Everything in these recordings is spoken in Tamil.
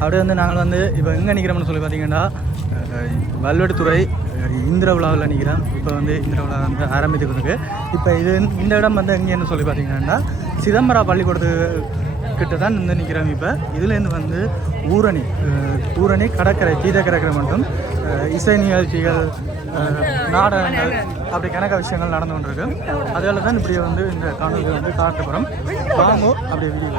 அப்படியே வந்து நாங்கள் வந்து இப்போ எங்கே நிற்கிறோம்னு சொல்லி பார்த்தீங்கன்னா வல்வெடுத்துறை இந்திர விழாவில் நிற்கிறோம். இப்போ வந்து இந்திர விழா வந்து ஆரம்பித்துக்கிட்டு இப்போ இந்த இடம் வந்து எங்கேன்னு சொல்லி பார்த்தீங்கன்னா சிதம்பரம் பள்ளிக்கூடத்து கிட்ட தான் வந்து நிற்கிறோம். இப்போ இதுலேருந்து வந்து ஊரணி கடற்கரை கீதக்கரை மட்டும் இசை நிகழ்ச்சிகள் நாடகங்கள் அப்படி கணக்க விஷயங்கள் நடந்து கொண்டிருக்கு. அதனால தான் இப்படி வந்து இந்த காணொலி வந்து காட்டுப்புறம் வாங்கோ அப்படி வீடியோ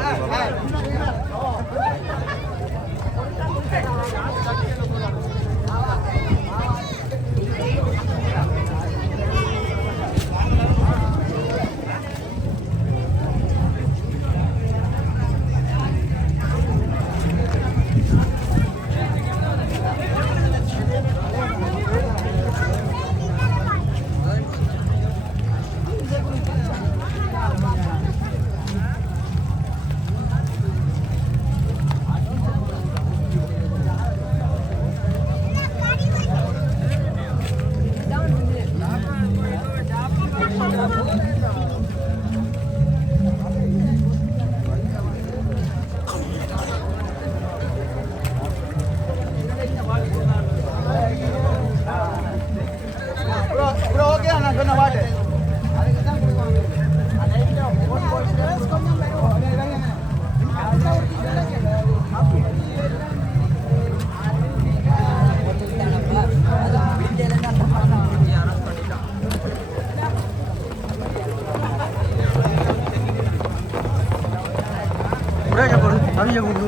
Había uno.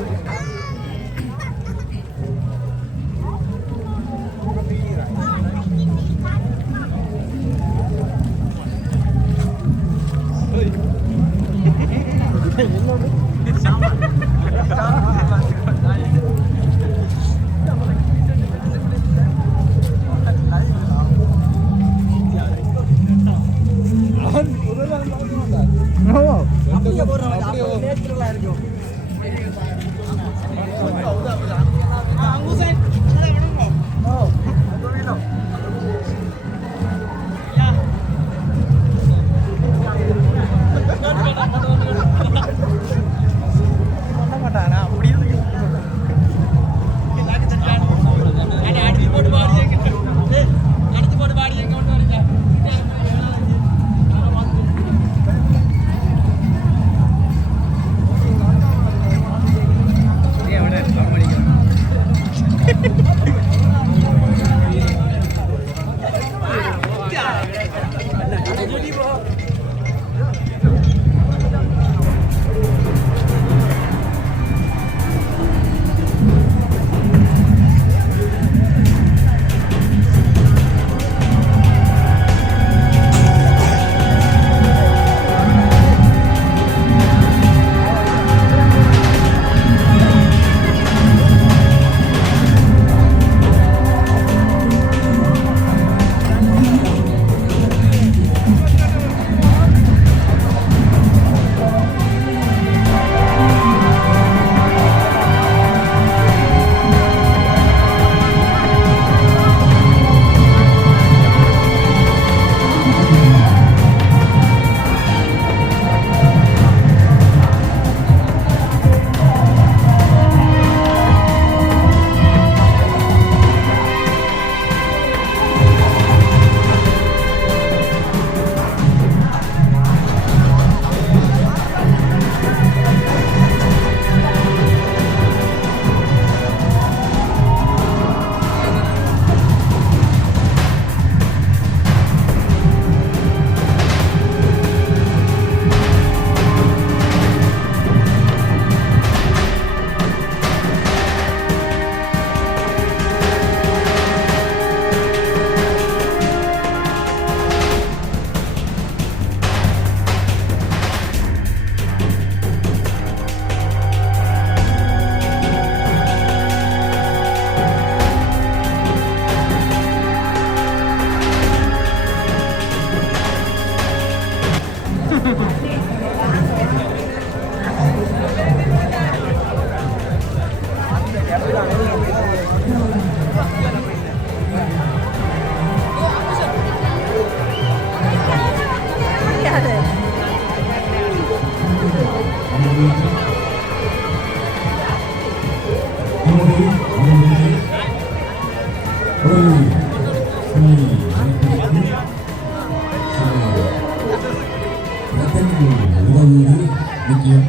முக்கியம்.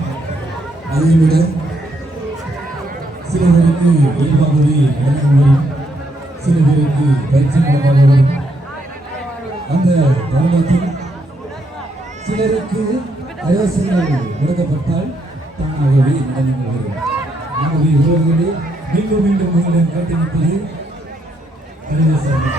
அதை விட சில பேருக்கு இயல்பாகவே நடனம் வரும், சில பேருக்கு பயிற்சி மூலமாக வரும். அந்த தருணத்தில் சிலருக்கு ஆலோசனைகள் முடக்கப்பட்டால் தானாகவே நடனங்கள் வரும். ஆகவே உறவுகளே, மீண்டும் மீண்டும் உங்களிடம் கேட்டிருப்பது கணிதசாமி.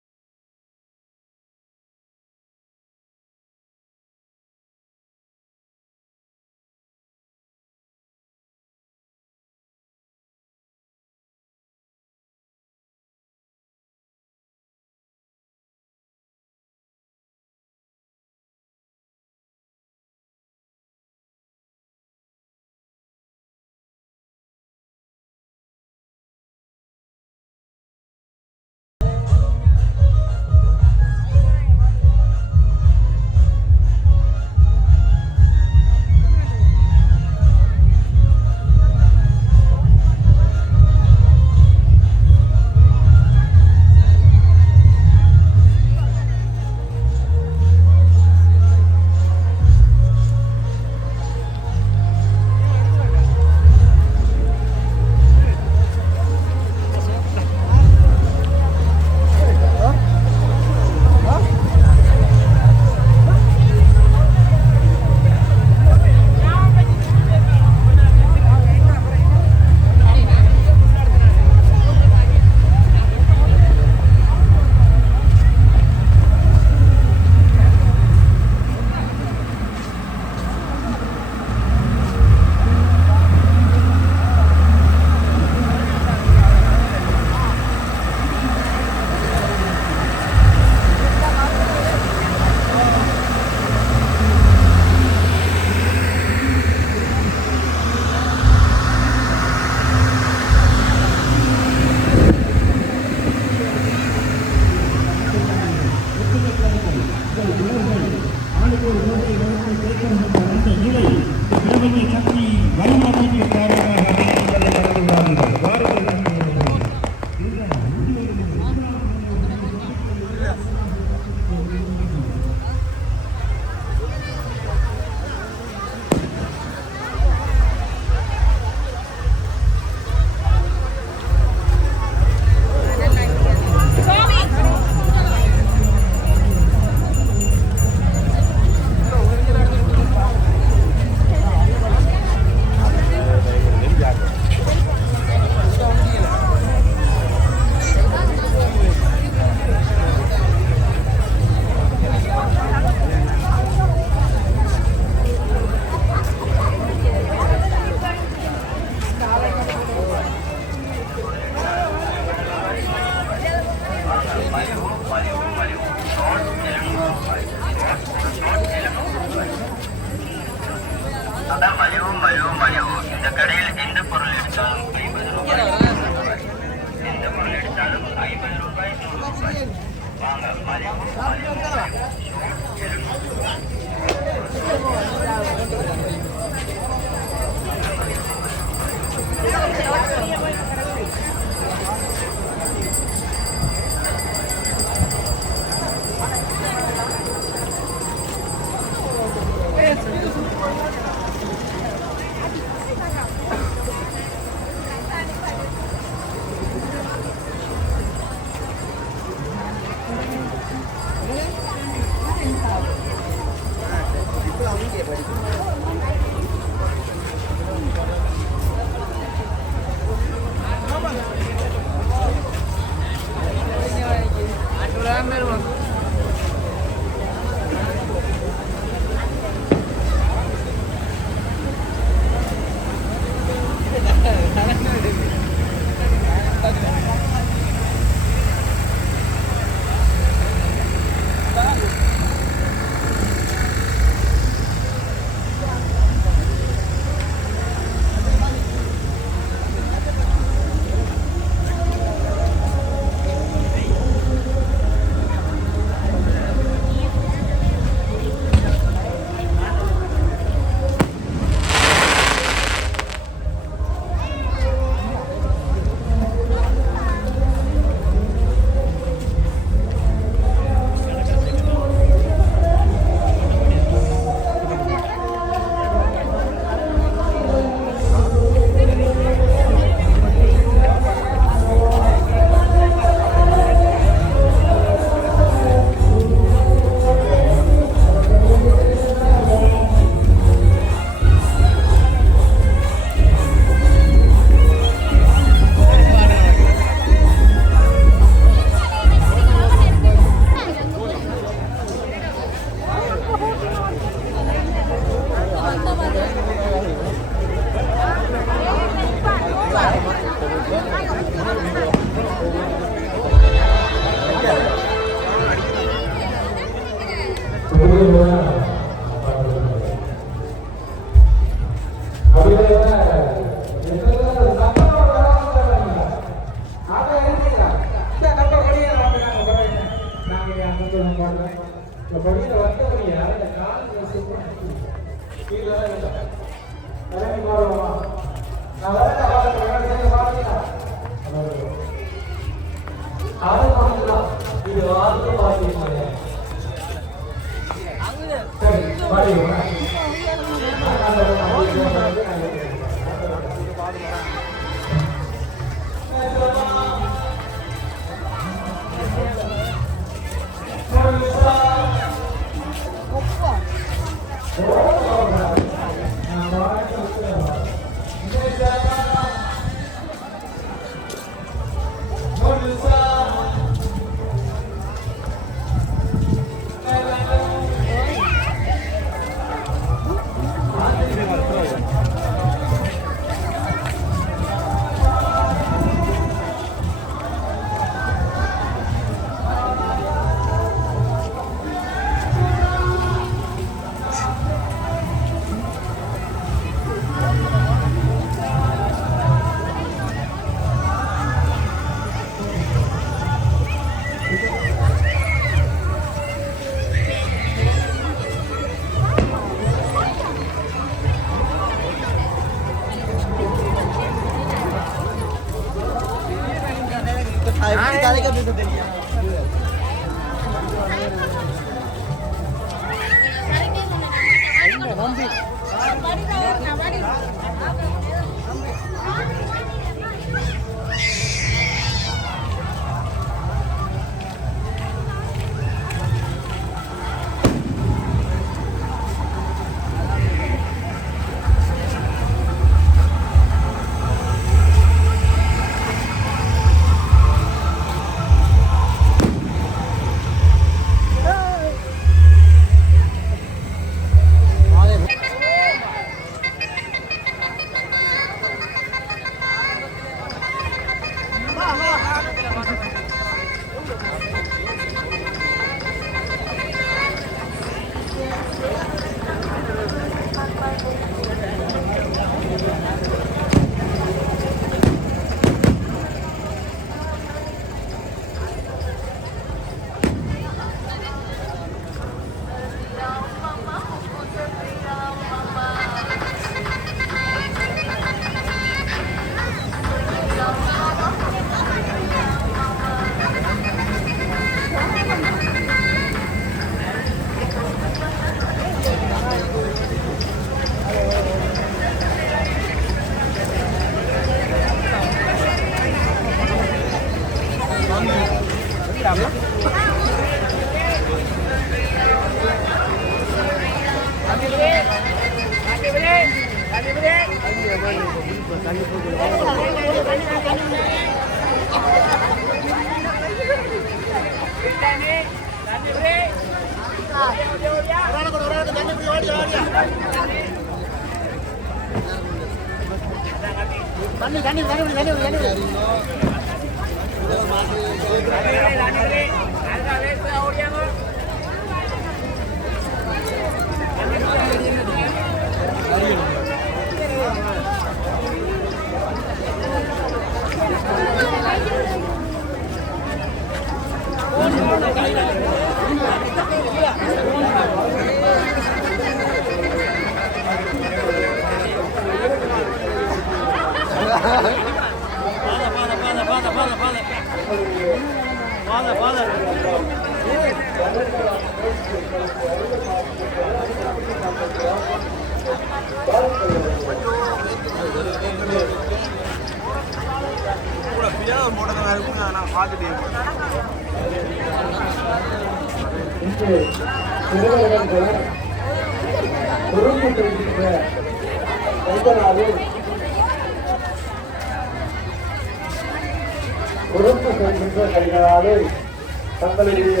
தங்களுடைய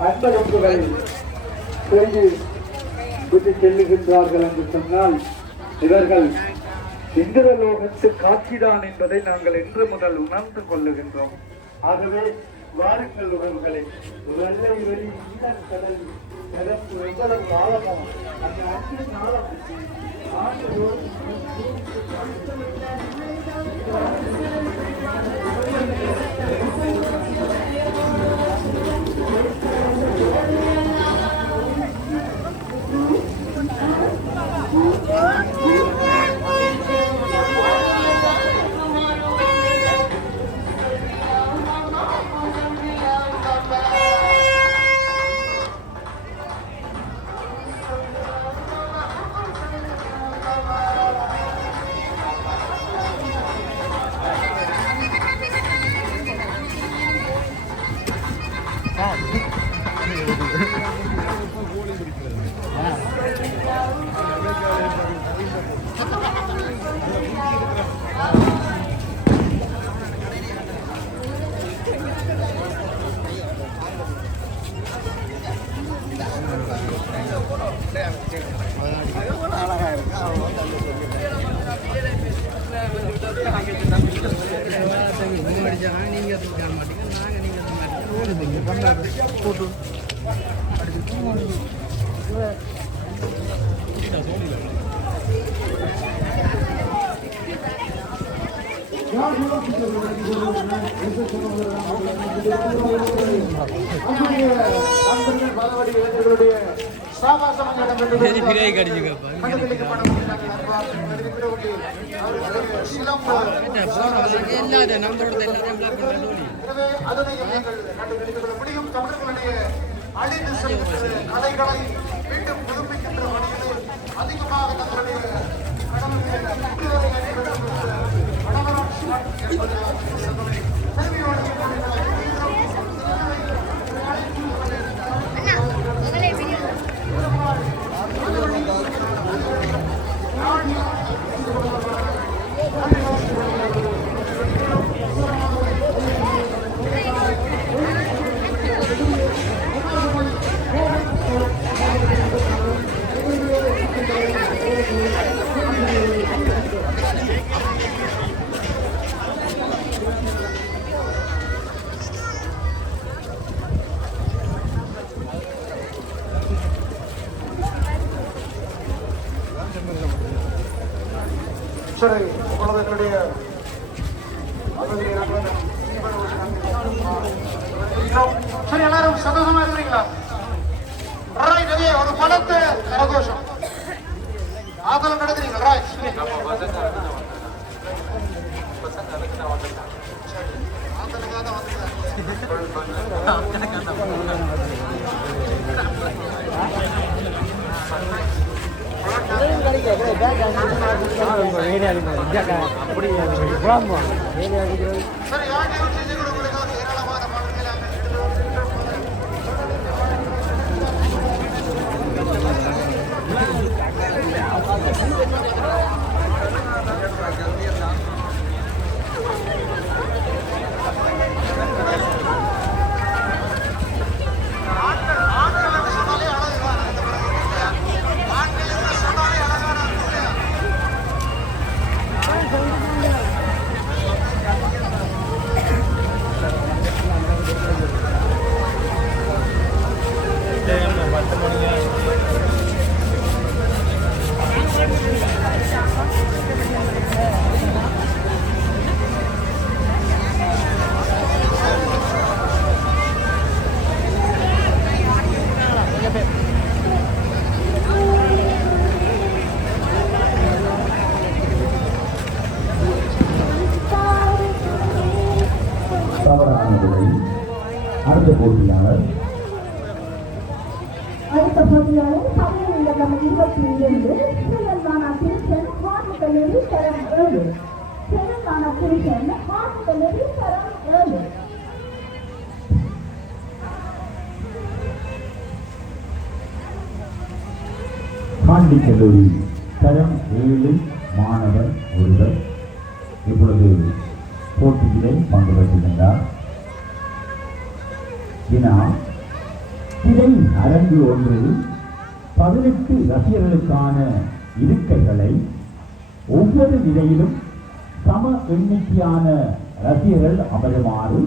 அன்பளிப்புகளை செய்து விட்டு செல்லுகின்றார்கள் என்று சொன்னால் இவர்கள் இந்திரலோகத்து காட்சிதான் என்பதை நாங்கள் இன்று முதல் உணர்ந்து கொள்ளுகின்றோம். ஆகவே வாருங்கள் உறவுகளை, வெள்ளை வெளி கடல் எனக்கு எவ்வளவு ஆழமோ அந்த அன்பின் ஆழம் ஆண்டோடு எனவே அதனையும் நீங்கள் கண்டுபிடித்துக் கொள்ள முடியும். தமிழர்களுடைய அழிந்து செல்கின்ற கலைகளை மீண்டும் புதுப்பிக்கின்ற பணிகளை அதிகமாக தங்களுடைய சரி, உங்களுடைய சரி, எல்லாரும் சந்தோஷமா இருக்கிறீங்களா? ஒரு பலத்த சந்தோஷம் ஆதலம் நடக்கிறீங்க. அடுத்த போட்டியாளர் பதினேழு 22 தெலுங்கானா கிருஷ்ணன் மாநில தரம் 7. தெலுங்கானா கிருஷ்ணன் மாநில தரம் 7. காண்டி கல்லூரி தரம் 7 மாணவர் ஒருவர் இப்பொழுது போட்டியிலே பங்கு பெற்றிருந்தார். வினா: திரை அரங்கு ஒன்றில் 18 ரசிகர்களுக்கான இருக்கைகளை ஒவ்வொரு நிலையிலும் சம எண்ணிக்கையான ரசிகர்கள் அமருமாறு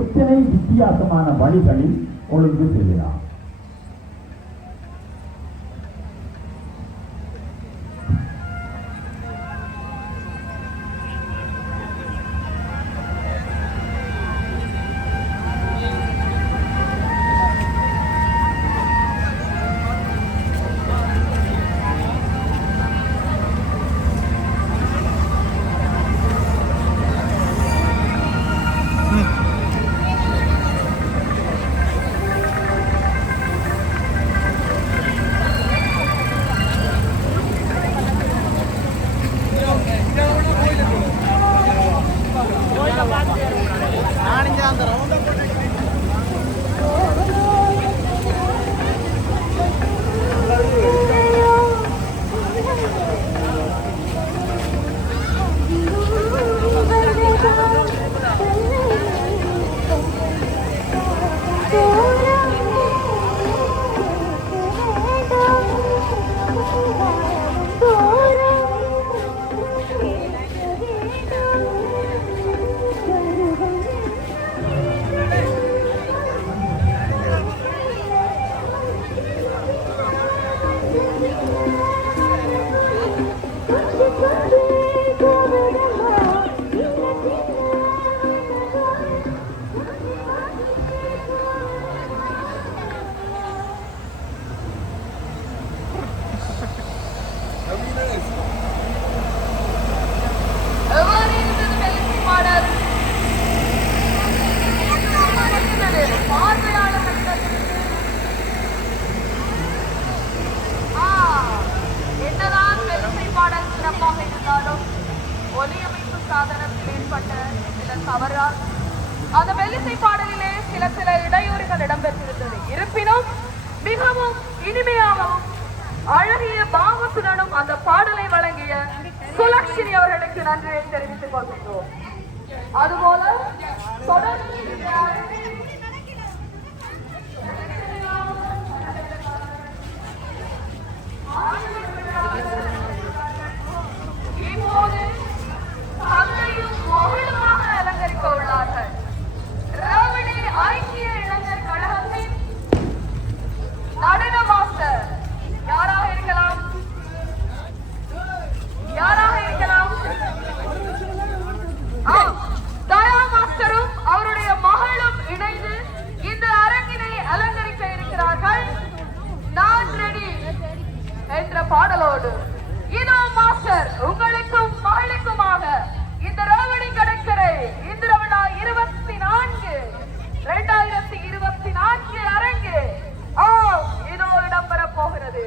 எத்தனை வித்தியாசமான வழிகளில் ஒழுங்கு செய்யலாம்? அந்த பாடலை வழங்கிய சுலக்ஷினி அவர்களுக்கு நன்றியை தெரிவித்துக் கொள்கின்றோம். அதுபோல தொடர்ந்து இப்போது தந்தையும் மகளுமாக அலங்கரிக்க உள்ளார்கள். ராவணி ஐக்கிய இளைஞர் கழகத்தின் நடன மாஸ்டர் யாராக இருக்கலாம்? தயா மாஸ்டரும் அவருடைய மகளும் இணைந்து இந்த அரங்கினை அலங்கரிக்க இருக்கிறார்கள். நான் ரெடி என்ற பாடலோடு இதோ மாஸ்டர் உங்களுக்கும் மகளுக்குமாக இந்த ராவணி கடற்கரை இந்திர விழா 2024 அரங்கு இதோ இடம்பெற போகிறது.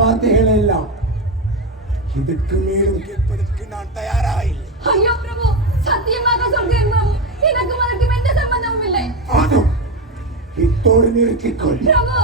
வார்த்தைகள் எல்லாம் இதுக்கு மேலும் கேட்பதற்கு நான் தயாராக இல்லை. ஐயோ பிரபு, சத்தியமாக சொல்கிறேன் பிரபு, எனக்கும் அதற்கும் எந்த சம்பந்தமும் இல்லை. ஆதும் இத்தோடு நிறுத்திக்கொள் பிரபு.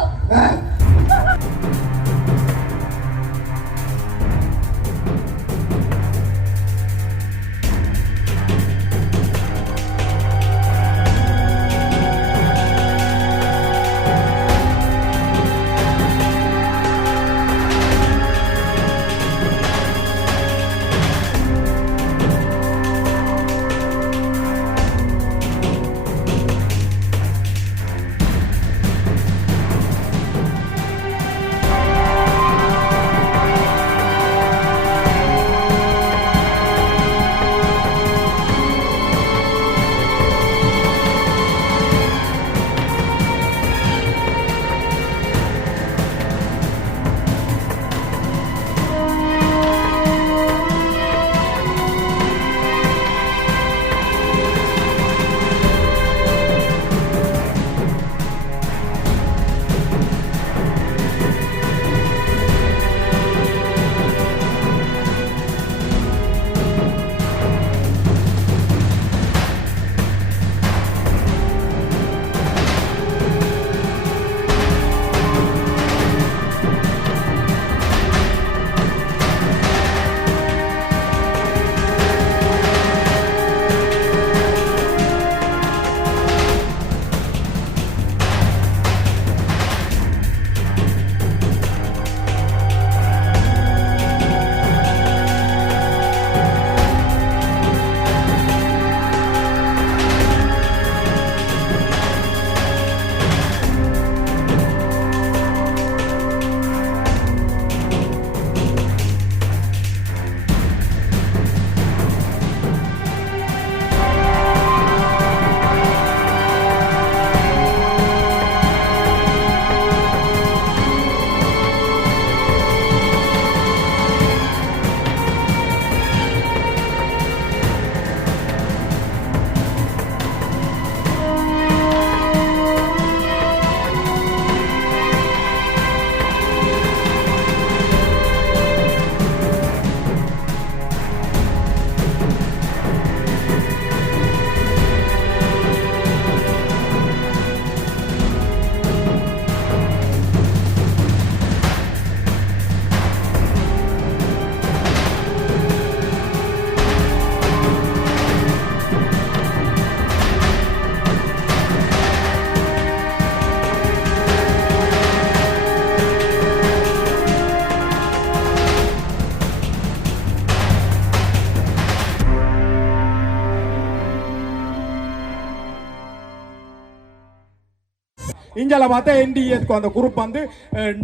இஞ்சால பார்த்தா என்டிஏக்கு அந்த குரூப் வந்து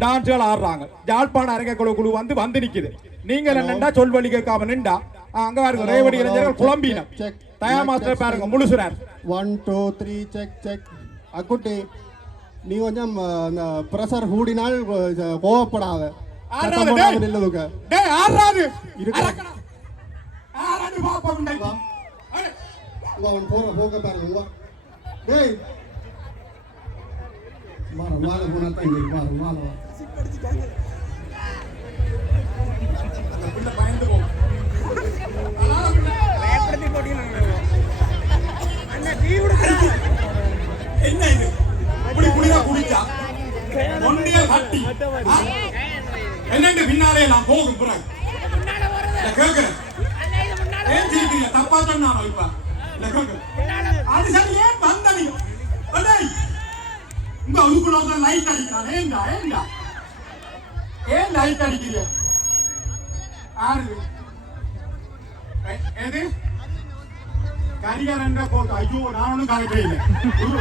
டான்ஸ்கள் ஆடுறாங்க. யாழ்ப்பாண அரங்கக்குழு வந்து நிக்குது. நீங்க என்னண்டா சொல்வழி கேட்காம நின்றா அங்க பாருங்க ரேவடி இளைஞர்கள் குழம்பினம். தயா மாஸ்டர் பாருங்க முழுசுறார். 1 2 3 செக் அக்குட்டி நீ கொஞ்சம் பிரஷர் கூடினால் கோவப்படாத. போக பாருங்க டேய் மாற போனா தான் இங்க மாற பயந்து போ என்ன இது இப்படி குடிதா குடிச்சா ஒன்றிய கட்டி என்னண்டு பின்னாலே நான் போகும் பிறகு கேட்கிறேன் ஏன் சிரிக்கிறீங்க தப்பா சொன்னானோ இப்ப அது சரி ஏன் வந்தீங்க இங்க அதுக்குள்ள லைட் அடிக்கிறான் ஏன் லைட் அடிக்கிறீங்க ஆறு எது கரிகரண்ட போட்டு ஐயோ நான் ஒன்றும் கலைப்பே இல்லை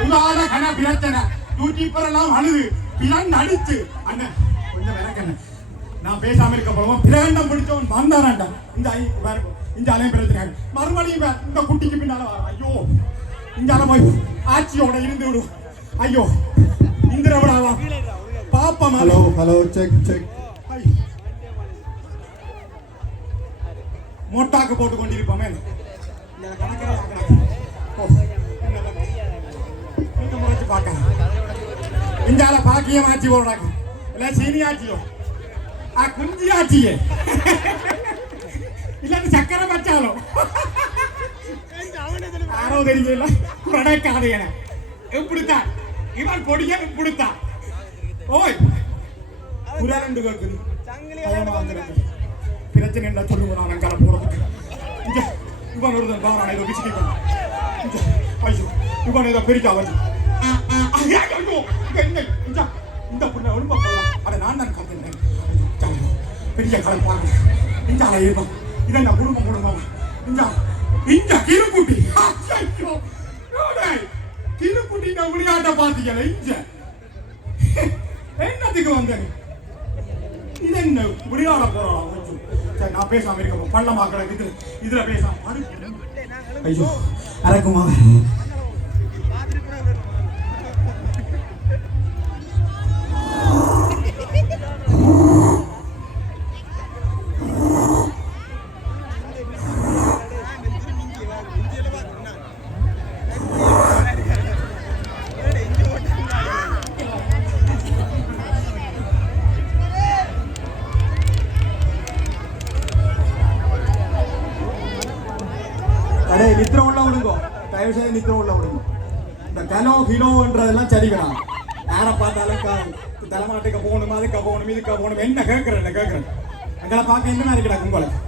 உதாரண கன பிரச்சனை யூடியூப்பர் எல்லாம் அழுது பிறந்து அடிச்சு அண்ணன் கொஞ்சம் விளக்கண்ண நான் பேசாம இருக்க போவோம் பிரகண்டம் பிடிச்சவன் வந்தாராண்டா இந்த அலையும் பிரச்சனை மறுபடியும் இந்த குட்டிக்கு பின்னால ஐயோ இந்த அலை போய் ஆட்சியோட இருந்து விடும் ஐயோ இந்திரவிழாவா பாப்பா ஹலோ செக் மோட்டாக்கு போட்டு கொண்டிருப்போமே இந்தால பாக்கியம் ஆட்சி போடுறாங்க இல்ல சீனி ஆட்சியோ குஞ்சி ஆட்சியே இல்ல சக்கரை பச்சாலோ யாரோ தெரியல குடக்காது என இப்படித்தான் இவன் கொடிய இப்படித்தான் ஓய் புராண்டு கேக்குது பிரச்சனை என்ன சொல்லுங்க நான் அங்கால போறதுக்கு இவன் ஒருத்தன் பாரான ஏதோ பிசிக்கி ஐயோ இவன் ஏதோ பெருக்கா வந்து இந்த புண்ணை ஒழும்பா போகலாம் அதை நான் தான் காத்துறேன் பெரிய கலை பார்க்க இந்த ஆளை இருப்போம் இதை நான் குடும்பம் இந்த கிருக்குட்டி கிருக்குட்டி இந்த விளையாட்டை பார்த்தீங்களா இங்க என்னத்துக்கு வந்தேன் இது என்ன விளையாட போறோம் சரி நான் பேசாம இருக்க பள்ளமாக்களை இதுல பேசாம ஐயோ அரக்குமா நித்திர உள்ள விடுங்கோ தயவு செய்து நித்திர உள்ள விடுங்க இந்த கனோ கிலோன்றதெல்லாம் சரிக்கலாம் யாரை பார்த்தாலும் தலைமாட்டுக்கு போகணும் அதுக்கு போகணும் இதுக்கு போகணும் என்ன கேட்கறேன் அங்கே பார்க்க என்ன மாதிரி கிடக்கும் உங்களுக்கு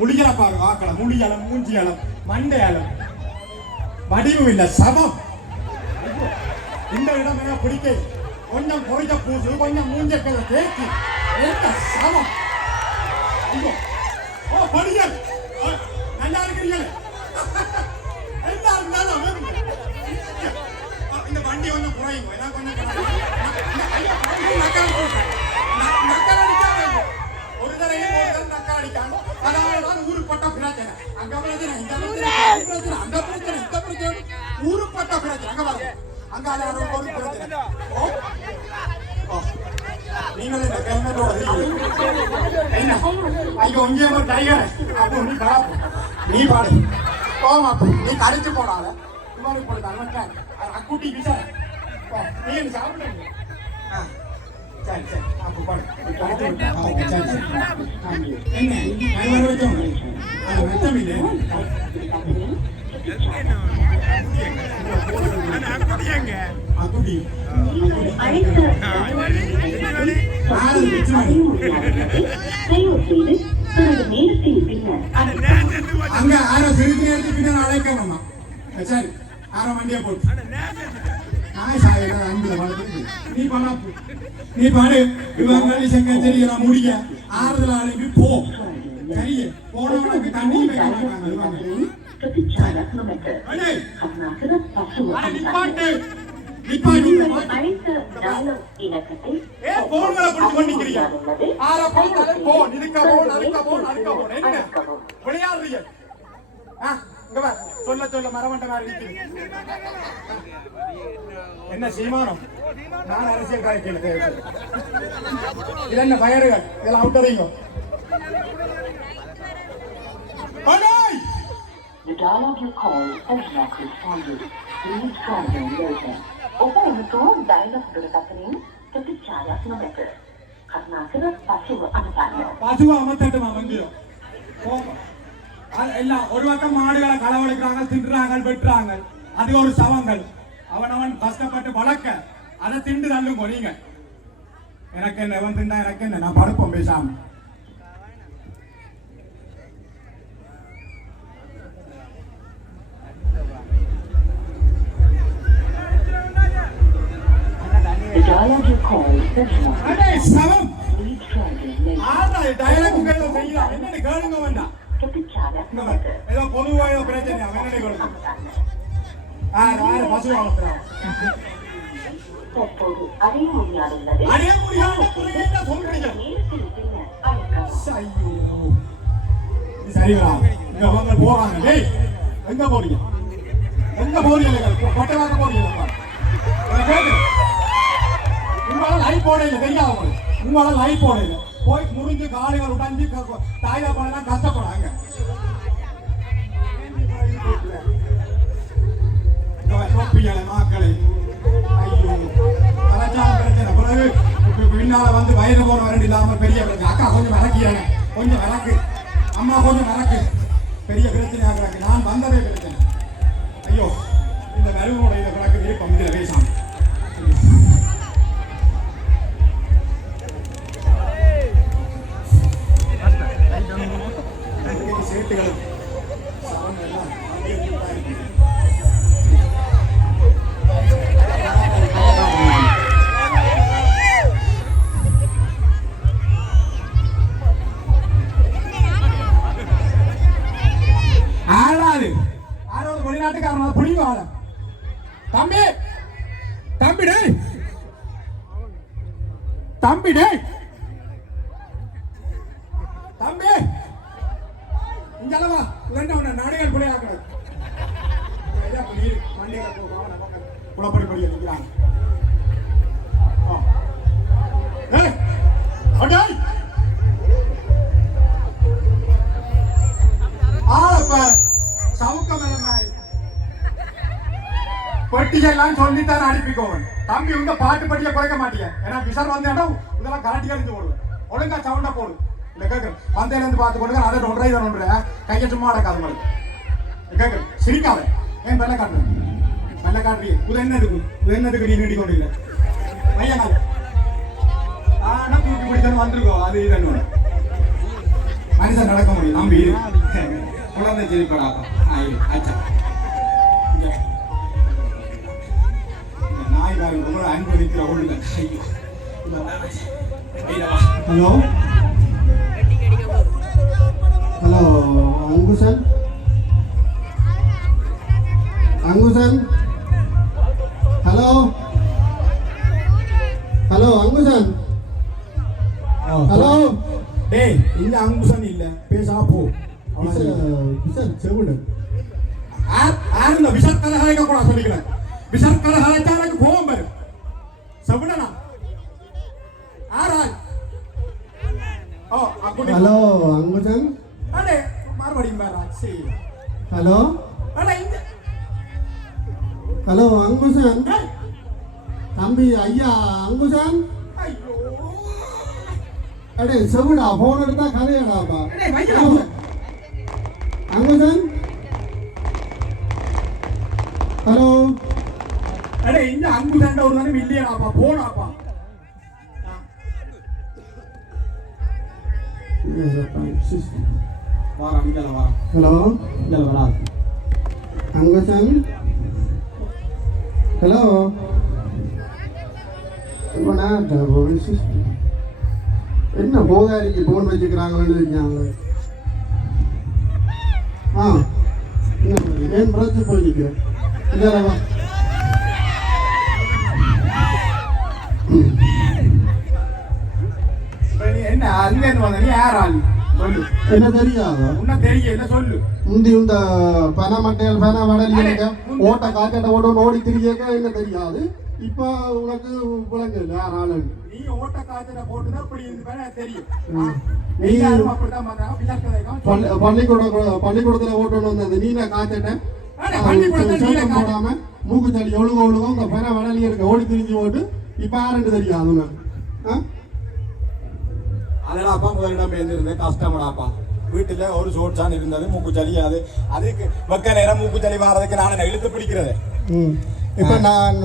முடியலை பாருங்க ஆக்களை முடியலம் மூஞ்சியலம் மண்டையலம் வடிவும் இல்லை சமம் இந்த இடம் என்ன பிடிக்க கொஞ்சம் பொறிச்ச பூசு கொஞ்சம் மூஞ்சக்களை தேக்கி என்ன சமம் ஓ படியல் நல்லா இருக்கிறீங்களே இந்த வண்டி கொஞ்சம் குறையுங்க ஏன்னா கொஞ்சம் ஒரு தரையும் நக்கல் அடிக்காங்க அதனாலதான் ஊருப்பட்ட பிரச்சனை அங்க பிரச்சனை இந்த பிரச்சனை அந்த பிரச்சனை இந்த பிரச்சனை ஊருப்பட்ட பிரச்சனை அங்க பாருங்க அங்க ஒரு பிரச்சனை நீங்கள் இந்த கல்மெட்டோட என்ன ஐயோ இங்கே ஒரு டைகர் அப்போ நீ கலாப்பு நீ பாடு போமா நீ கடிச்சு போனால இவரு போடுது அக்குட்டி விசா நீ சாப்பிடுங்க சரி அப்போ பாடு என்ன வச்சோம் வெச்சம் இல்லை அக்குட்டி அங்க ஆரோ சிறிது நேரத்துக்கு பின்னால் அழைக்கணுமா சரி ஆரோ வண்டியா போட்டு நீ பாடு இவங்க செங்கச்சேரி முடிய ஆறுதல் அழைப்பி போ சரியே போனவனுக்கு தண்ணி அழைத்த டயலாக் இலக்கத்தை போன்களை பிடிச்சு பண்ணிக்கிறீங்க. ஆற பார்த்தாலும் போன் இதுக்க போன் அதுக்க போன் என்ன விளையாடுறீங்க? இங்க வா, சொல்ல மரவண்ட மாதிரி இருக்குது. என்ன சீமானம்? நான் அரசியல் காய்க்கல. இது என்ன பயர்கள்? இதெல்லாம் அவுட்டறீங்க. The dialogue you called has not responded. Please try again later. Upaya itu dialog berkatakan kebicaraan nomor. Karena sudah pasuh antaranya. பசுவ அமர்த்தட்டுமா வங்கியோ? எல்லாம் ஒரு பக்கம் மாடுகளை களவெடுக்கிறாங்க, தின்றாங்க, வெட்டுறாங்க. அது ஒரு சவங்கள். அவன் கஷ்டப்பட்டு வளர்க்க அதை திண்டு தள்ளுங்க நீங்க. எனக்கு என்ன எவன் திண்டா எனக்கு என்ன, நான் படுப்போம் பேசாம. The dialogue you called has not சவம் Please try again later. ஆனா டயலாக் கேட்க செய்யலாம். என்னன்னு கேளுங்க வேண்டாம். Kebicaraan nomor. ஏதோ பொதுவாக பிரச்சனை அவன் என்னன்னு கேளுங்க. பசு வளர்த்துறான். தற்போது அடைய முடியாதுள்ளது. அடைய முடியாத என்ன சொல்றீங்க? நேரத்தில் பின்னர் அழைக்கவும். ஐயோ இது சரிங்களா? இங்க அவங்க போறாங்க. டேய் எங்க போறீங்க? பட்டவாக்க போறீங்க? உங்களால லைட் போட இல்லை தெரியாது உங்களுக்கு. உங்களால லைட் போட இல்லை. போய் முறிஞ்சு காடுகள் உடஞ்சி தாய்தா பண்ணலாம் கஷ்டப்படாங்க. மாக்களை ஐயோ கலாச்சார பிரச்சனை. பிறகு பின்னால வந்து வயது போற வரண்டு இல்லாம பெரிய பிரச்சனை. அக்கா கொஞ்சம் விளக்கியாங்க, கொஞ்சம் விளக்கு. அம்மா கொஞ்சம் விளக்கு. பெரிய பிரச்சனையாக கிடக்கு. நான் வந்ததே பிரச்சனை. ஐயோ இந்த வருவனுடைய கிடக்கு விருப்பம் இதில் பேசாம. சேட்டுகள் ஆளாது ஆறாவது வெளிநாட்டுக்காரன் புரியும் ஆள. தம்பி தம்பி டேய் தம்பி டேய் தம்பி இங்கலவா இல்லன்னா நாடைகள் புலையாக்குறது. ஐயா புலி மண்ணில போவாங்க நமக்கு குளப்படி படி நிக்கிறாங்க. ஏய் அடேய் ஆளப்ப சவுக்கமல மாதிரி பட்டியெல்லாம் சொல்லித்தான் அனுப்பிக்கோவன். தம்பி உங்க பாட்டு பட்டியை குறைக்க மாட்டீங்க. ஏன்னா விசார் வந்தேன்னா இதெல்லாம் காட்டி அடிச்சு போடுவேன். ஒழுங்கா சவுண்டா போடு. இல்லை கேட்குறேன் வந்தேல இருந்து பார்த்து கொடுங்க. அதை ஒன்றை இதை ஒன்று கையை சும்மா அடக்காத மாதிரி கேட்குறேன். சிரிக்காத. ஏன் வெள்ளை காட்டுறேன்? வெள்ளை காட்டுறீ இது என்னதுக்கு நீ நீடி கொண்டு இல்லை ஐயா நாள் ஆனா தூக்கி பிடிச்சன்னு வந்திருக்கோம். அது இதுன்னு மனுஷன் நடக்க முடியும். நம்பி குழந்தை சிரிப்படாப்பா. ஆச்சா நாய் பாருங்க உங்களோட அனுபவிக்கிற ஒழுங்க. Hello hello Ankushan hello hello Ankushan hello. டேய் இந்த அங்குசன் இல்ல பேசா போ. செவிடு ஆருந்த விஷத் கலஹாய்க்க கூட சொல்லிக்கிறேன். விஷத் கலஹாய்ச்சா எனக்கு கோபம் வரும். செவிடனா ஆராய் ஓ அப்படி. ஹலோ அங்குசன். அடே மறுபடியும் வேற சரி. ஹலோ அட இந்த ஹலோ அங்குசன். தம்பி ஐயா அங்குசன். ஐயோ அடே செவிடா போன் எடுத்தா கதையடாப்பா. அடே வையா அங்குசன். ஹலோ அடே இந்த அங்குசன் ஒரு தானே இல்லையாப்பா போடாப்பா. வாரா இங்கல வாரா. ஹலோ இங்கல வாரா. அங்குசன். ஹலோ என்ன போதாரிக்கு போன் வச்சுக்கிறாங்கன்னு இருக்காங்க. ஏன் பிரச்சனை போய் நிற்கிறேன். என்ன அங்கேருந்து வந்த நீ யார் ஆள் சொல்லு. என்ன தெரியாது உன்ன தெரியல சொல்லு. முந்தி இந்த பனை மட்டைகள் பனை வடலிங்க ஓட்ட காய்ச்சட்ட ஓட்ட ஓடி திரிக்க என்ன தெரியாது. இப்ப உனக்கு விளங்கல யாராலும் நீ ஓட்ட காய்ச்சல போட்டுதான் இப்படி இருந்து தெரியும். நீ எல்லாரும் அப்படித்தான் பண்றாங்க. விளக்கதைக்கும் பள்ளிக்கூடத்துல ஓட்டணும் வந்தது நீ காய்ச்சட்ட பள்ளிக்கூடத்துல போடாம மூக்கு சளி ஒழுங்கும் இந்த பனை வடலி இருக்க ஓடி திரிஞ்சு ஓட்டு இப்ப யாருன்னு தெரியாது உனக்கு. அதனாப்பா முதலிடம் இருந்திருந்தேன் கஷ்டமாடாப்பா. வீட்டுல ஒரு சோட்சான் இருந்தது மூக்குச்சளி. அதுக்கு வெக்க நேரம் மூக்குச்சளி வாரதுக்கு நான் இழுத்து பிடிக்கிறது. இப்ப நான்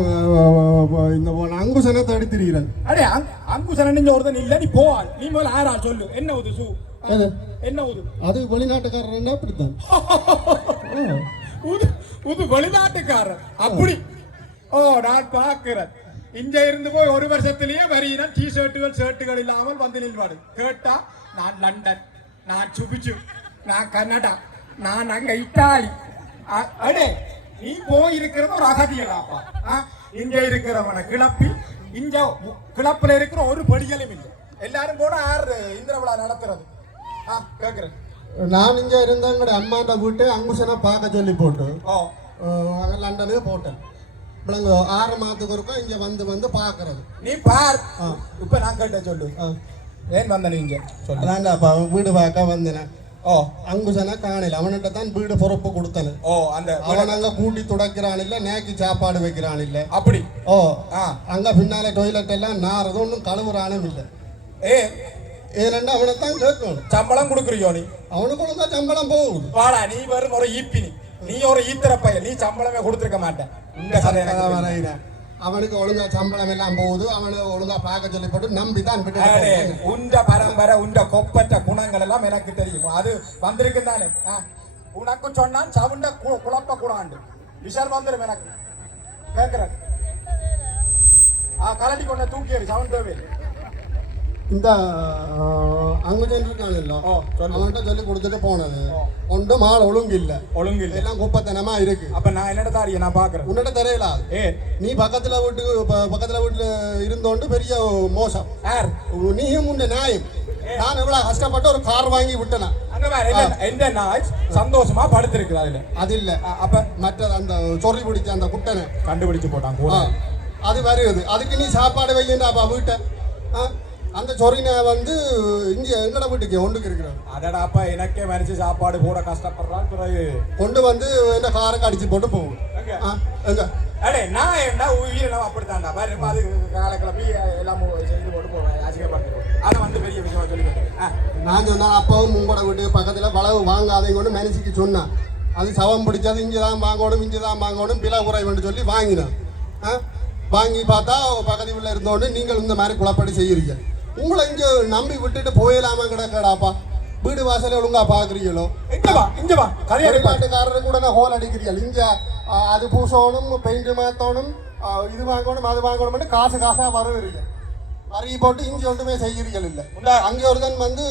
இந்த அங்குசனை தேடி திரிகிறேன். அடே அங்குசன நீங்க ஒருத்தன் இல்ல நீ போ. நீ முதல்ல ஆறா சொல்லு என்ன ஊது சூ என்ன ஊது. அது வெளிநாட்டுக்காரன் அப்படித்தான். ஊது வெளிநாட்டுக்காரன் அப்படி. ஓ நான் பாக்குறேன். இங்க இருந்து போய் ஒரு வருஷத்திலேயே வரியின டிஷர்ட்டுகள் ஷர்ட்டுகள் இல்லாமல் வந்து நில்வாடு. கேட்டா நான் லண்டன், நான் சுபிச்சு, நான் கனடா, நான் அங்க இத்தாலி. அடே நீ போய் இருக்கிறது ஒரு அகதியலாப்பா. இங்க இருக்கிறவனை கிளப்பி இங்க கிளப்புல இருக்கிற ஒரு படிகளும் இல்லை. எல்லாரும் போட ஆறு இந்திர விழா நடத்துறது கேக்குறேன். நான் இங்க இருந்த எங்களுடைய அம்மாண்ட வீட்டு அங்குசனை பார்க்க சொல்லி போட்டு லண்டனுக்கு போட்டேன். 6 மாதத்துக்கு ஒருக்கா இங்க வந்து பாக்குறது. நீ பார். இப்ப நான் கேட்ட சொல்லு ஏன் வந்த நீங்க சொல்லு. அதான்டாப்பா வீடு பார்க்க வந்தேன். அங்குசனை காணல. அவன்கிட்ட தான் வீடு பொறுப்பு கொடுத்தனு. அந்த அவன் அங்க கூட்டி துடைக்கிறான் இல்ல, நேக்கி சாப்பாடு வைக்கிறான் இல்ல அப்படி. அங்க பின்னால டொய்லெட் எல்லாம் நாரது ஒன்றும் கழுவுறானும் இல்ல. ஏன்னா அவனை தான் கேட்கணும். சம்பளம் கொடுக்குறியோ நீ? அவனுக்கு ஒழுங்கா சம்பளம் போகுது. வாடா நீ வெறும் ஒரு ஈப்பினி. நீ ஒரு ஈத்திர பையன். நீ சம்பளமே கொடுத்துருக்க மாட்டேன். இந்த கதை அவனுக்கு ஒழுங்கா சம்பளம் எல்லாம் போகுது. அவனுக்கு ஒழுங்கா பார்க்க சொல்லி போட்டு நம்பிதான் உண்ட பரம்பரை உண்ட கொப்பற்ற குணங்கள் எல்லாம் எனக்கு தெரியும். அது வந்திருக்கு தானே. உனக்கு சொன்னான் சவுண்ட குழப்ப கூடாண்டு விஷயம் வந்துடும் எனக்கு கேட்கிறேன். கலட்டி கொண்ட தூக்கி சவுண்ட் இந்த அங்குசன் இருக்காங்கல்ல அவன்கிட்ட சொல்லி கொடுத்துட்டு போனது ஒன்று மால் ஒழுங்கு இல்ல எல்லாம் குப்பத்தனமா இருக்கு. அப்ப நான் என்னடா தாரிய நான் பாக்குறேன். உன்னிட்ட தெரியல. நீ பக்கத்துல வீட்டுல இருந்தோண்டு பெரிய மோசம். நீயும் உண்ட நாயும். நான் எவ்வளவு கஷ்டப்பட்டு ஒரு கார் வாங்கி விட்டேன். எந்த நாய் சந்தோஷமா படுத்திருக்கு. அதுல அது இல்ல. அப்ப மற்ற அந்த சொறி பிடிச்ச அந்த குட்டனை கண்டுபிடிச்சு போட்டாங்க. அது வருது. அதுக்கு நீ சாப்பாடு வைக்கண்டாப்பா வீட்டை. அந்த சொரினை வந்து இங்க எங்கட வீட்டுக்கு ஒன்றுக்கு இருக்கிறான். அடடாப்பா எனக்கே மறிச்சு சாப்பாடு போட கஷ்டப்படுறான். கொண்டு வந்து என்ன காரக்கு அடிச்சு போட்டு போகும். அடே நான் என்ன உயிரினம் அப்படித்தான்டா. பாரு அது காலக்கிழமை எல்லாம் செய்து போட்டு போவேன். ஆசிரியப்பட்டு அதை வந்து பெரிய விஷயமா சொல்லிக்கிட்டேன். நான் சொன்னேன் அப்பாவும் உங்களோட வீட்டு பக்கத்துல வளவு வாங்காதீங்கன்னு மனசுக்கு சொன்னேன். அது சவம் பிடிச்சது இங்கதான் வாங்கணும் இங்கதான் வாங்கணும் பில குறைவுன்னு சொல்லி வாங்கினேன். வாங்கி பார்த்தா பக்கத்து வீட்டில் இருந்தோன்னு நீங்கள் இந்த மாதிரி குழப்படி செய்யறீங்க. உங்களை இங்க நம்பி விட்டுட்டு போயிடலாம கிடக்கடாப்பா. வீடு வாசல ஒழுங்கா பாக்குறீங்களோ? இங்கவா கல்யாணக்காரரு கூட நான் ஹோல் அடிக்கிறீங்க. இங்க அது பூசணும் பெயிண்ட் மாத்தணும் இது வாங்கணும் அது வாங்கணும்னு காசா வருவீங்க. வரி போட்டு இங்க ஒன்றுமே செய்கிறீர்கள் இல்ல. அங்கே ஒருத்தன் வந்து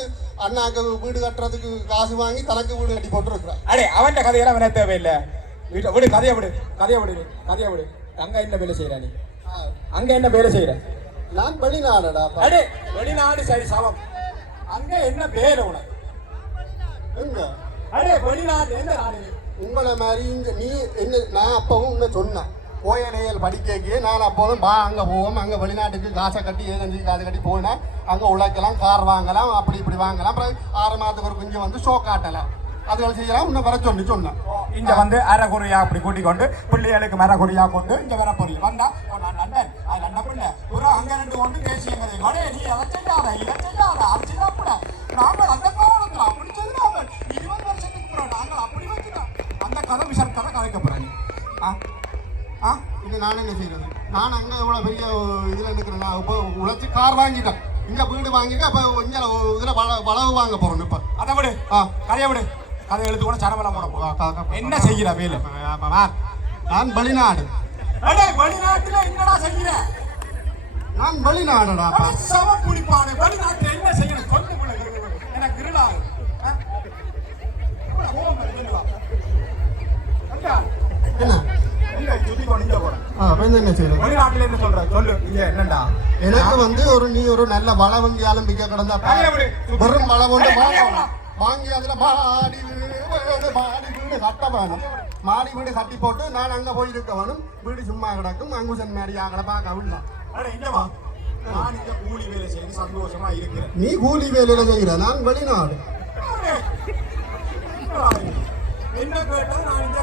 அண்ணாக்கு வீடு கட்டுறதுக்கு காசு வாங்கி தனக்கு வீடு கட்டி போட்டு இருக்கிறான். அடே அவன் கதையெல்லாம் வேணா தேவையில்லை. விடு கதையை விடு. அங்க என்ன வேலை செய்யற நீ? அங்க என்ன வேலை செய்யற? நான் வெளிநாடா. அடே வெளிநாடு சரி சமம். அங்க என்ன வேலை உனக்கு? எங்க? அடே வெளிநாடு எந்த நாடு? உங்களை மாதிரி இங்க நீ என்ன நான் அப்பவும் உன்னை சொன்னேன். ஓயனையல் படிக்க நான் அப்போதும் அங்கே போவோம். அங்கே வெளிநாட்டுக்கு காசை கட்டி ஏஜென்சி காசை கட்டி போனா அங்கே உழைக்கலாம் கார் வாங்கலாம் அப்படி இப்படி வாங்கலாம். அப்புறம் 6 மாதத்துக்கு ஒரு குஞ்சு வந்து ஷோ காட்டலாம். அதுகள் செய்யலாம். இன்னும் வர சொன்னேன். இங்க வந்து அரைக்குறையா அப்படி கூட்டிக் கொண்டு பிள்ளைகளுக்கு மரக்குறையா கொண்டு இங்க வர போறீங்க. வந்தா நான் லண்டன் லண்டன் பிள்ளை ஒரு அங்க ரெண்டு கொண்டு தேசிய கதை நீ அதை செய்யாத இதை செய்யாத அது செய்யாப்பட நாங்கள் அந்த காலம் அப்படி செய்யறாங்க. 20 வருஷத்துக்கு அப்புறம் நாங்கள் அப்படி வச்சுட்டோம். அந்த கதை விஷயம் கதை கதைக்க போறேன். இது நான் என்ன செய்யறது? நான் அங்கே இவ்வளோ பெரிய இதில் இருக்கிறேன். நான் இப்போ உழைச்சி கார் வாங்கிட்டேன். இங்கே வீடு வாங்கிட்டு அப்போ இங்கே இதில் வளவு வாங்க போகிறோம். இப்போ அதை விடு கதையை விடு. கதை எழுத்து கூட சரவெல்லாம் போட என்ன செய்கிற வேலை? நான் வெளிநாடு. வெளிநாட்டுல என்னடா செய்கிற? நான் வெளிநாடுடா. சமம் பிடிப்பானு வெளிநாட்டுல என்ன செய்யணும் சொல்லு. எனக்கு இருளா என்ன கட்டிக்கொண்டு இங்க போறேன். அப்ப என்ன செய்யறது? வெளிநாட்டுல என்ன சொல்ற சொல்லு. இங்க என்னண்டா எனக்கு வந்து நீ ஒரு நல்ல வள வங்கி ஆரம்பிக்க கிடந்தா வெறும் வள கொண்டு வாங்கி அதுல மாடி வீடு கட்ட வேணும். மாடி வீடு கட்டி போட்டு நான் அங்க போய் இருக்க வேணும். வீடு சும்மா கிடக்கும். அங்குசன் மாதிரி ஆகல பார்க்க விடலாம். நான் இங்க கூலி வேலை செய்து சந்தோஷமா இருக்கிறேன். நீ கூலி வேலையில செய்கிற, நான் வெளிநாடு. என்ன கேட்டா நான் இந்த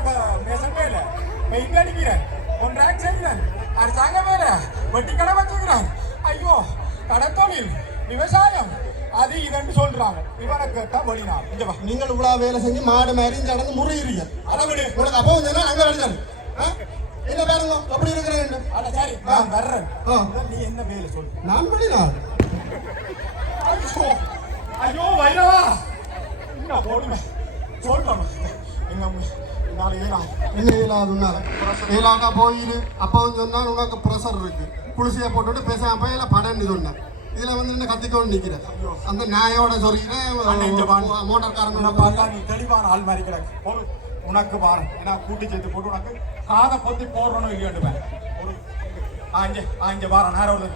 மேசன் வேல பெயிண்ட் அடிக்கிறேன், கான்ட்ராக்ட் செய்கிறேன், அரசாங்க வேல, வட்டி கடை வச்சுக்கிறேன். ஐயோ கடத்தொழில் விவசாயம் அது இதன்னு சொல்றாங்க. இவனை கேட்டா வெளிநாடு. இங்க நீங்கள் இவ்வளவு வேலை செஞ்சு மாடு மாதிரி நடந்து முறையிறீங்க. அதை விட உனக்கு அப்போ வந்து அங்க வெளிநாடு என்ன பாருங்க அப்படி இருக்கிறேன். சரி நான் வர்றேன். நீ என்ன வேலை சொல்லு. நான் வெளிநாடு. ஐயோ வைரவா என்ன போடுமே சொல்றோம். என்ன இயலாதுனால இயலாக்கா போயிரு. அப்போ சொன்னா உனக்கு ப்ரெஷர் இருக்கு, குளிசையை போட்டுட்டு பேசாம போய் எல்லாம் படன்னு சொன்னேன். இதுல வந்து என்ன கத்திக்கொண்டு நிக்கிறேன். அந்த நாயோட சொல்லிக்கிறேன். மோட்டார்காரங்க பார்த்தா நீ தெளிவான ஆள் மாதிரி கிடக்கு. உனக்கு பாரு ஏன்னா கூட்டி சேர்த்து போட்டு உனக்கு காதை பொத்தி போடுறணும் இல்லையாண்டுப்பேன். ஒரு இங்க வாரேன் நேரம்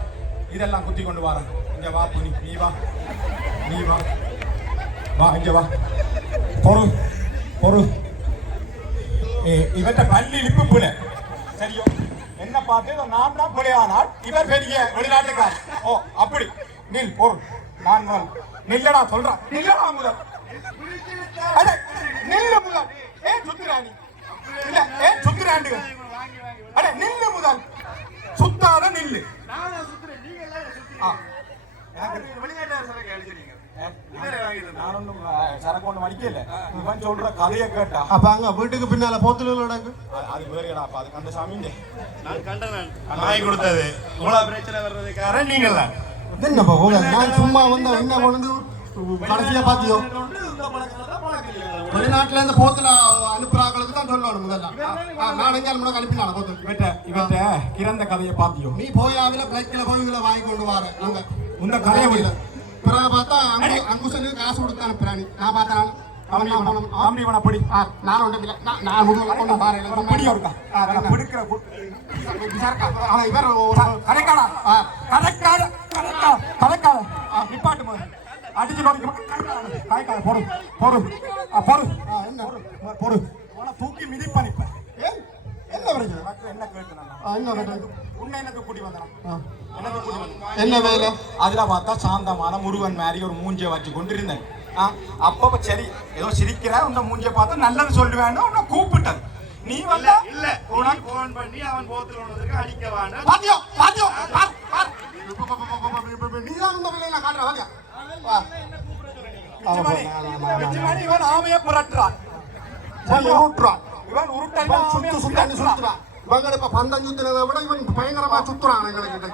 இதெல்லாம் குத்தி கொண்டு வாரேன். இங்க வா புனி, நீ வா நீ வா வா இங்க வா. பொறு இவற்ற பள்ளி இழுப்பு புல சரியோ. என்ன பார்த்து நான் தான் புலையானால் இவர் பெரிய வெளிநாட்டுக்கார். ஓ அப்படி நில் பொருள். நான் நில்லடா சொல்றான். நில்லடா முதல் நில்லு முதல். ஏன் சுத்துறாணி இல்ல ஏன் சுத்துறாண்டு அட நில்லு முதல். சுத்தாத நில்லு. சரக்கு ஒண்ணு மடிக்கல. இவன் சொல்ற கதையை கேட்டா அப்ப அங்க வீட்டுக்கு பின்னால போத்துல நடக்கு. அது வேறுடா. அது கண்ட சாமி நான் கண்டேன். நாய் கொடுத்தது இவ்வளவு பிரச்சனை வர்றதுக்காரன் நீங்க தான். என்னப்பா போல நான் சும்மா வந்தா என்ன கொண்டு கடைசியா பாத்தியோ வெளிநாட்டுல இருந்து போத்துல அனுப்புறாங்களுக்கு தான் சொல்லணும். முதல்ல நான் எங்க முன்னாடி அனுப்பினால போத்து இவற்ற கிரந்த கதையை பாத்தியோ. நீ போயாவில பிளைட்ல போய் இதுல வாங்கி கொண்டு வர அங்க இந்த கதையை விட பிறகு பார்த்தா அங்குசனுக்கு காசு கொடுத்து அனுப்புறானி. நான் பார்த்தேன் அப்படி நான் ஒன்று நான் கொண்டு பாரு பிடிக்கிற இவர் கதைக்காடா கதைக்காத நிப்பாட்டு போது அடிச்சு காய்க்காத பொறு பொறு பொறு பொறு தூக்கி மிதிப்பணிப்ப. என்ன பிரச்சனை? என்ன கேட்டு என்ன உன்னை எனக்கு கூட்டி வந்தான். என்ன வேலை? அதுல பார்த்தா சாந்தமான முருகன் மாதிரி ஒரு மூஞ்சியை வச்சு கொண்டு இருந்தேன். அப்ப சரி ஏதோ சிரிக்கிற உன்ன மூஞ்சியை பார்த்து நல்லது சொல்லுவேன். உன்னை கூப்பிட்டது நீ வந்த இல்ல உனக்கு போன் பண்ணி அவன் போத்துல ஒன்றதுக்கு அடிக்க வேண்டாம். பாத்தியோ பாத்தியோ நீதான் இந்த வேலையை நான் காட்டுறேன். இவன் ஆமையை புரட்டுறான். இவன் உருட்டு சுத்தாண்டி சுத்துறான். இவங்க இப்ப பந்தம் சுத்தினதை விட இவன் பயங்கரமா சுத்துறான் எங்களுக்கு.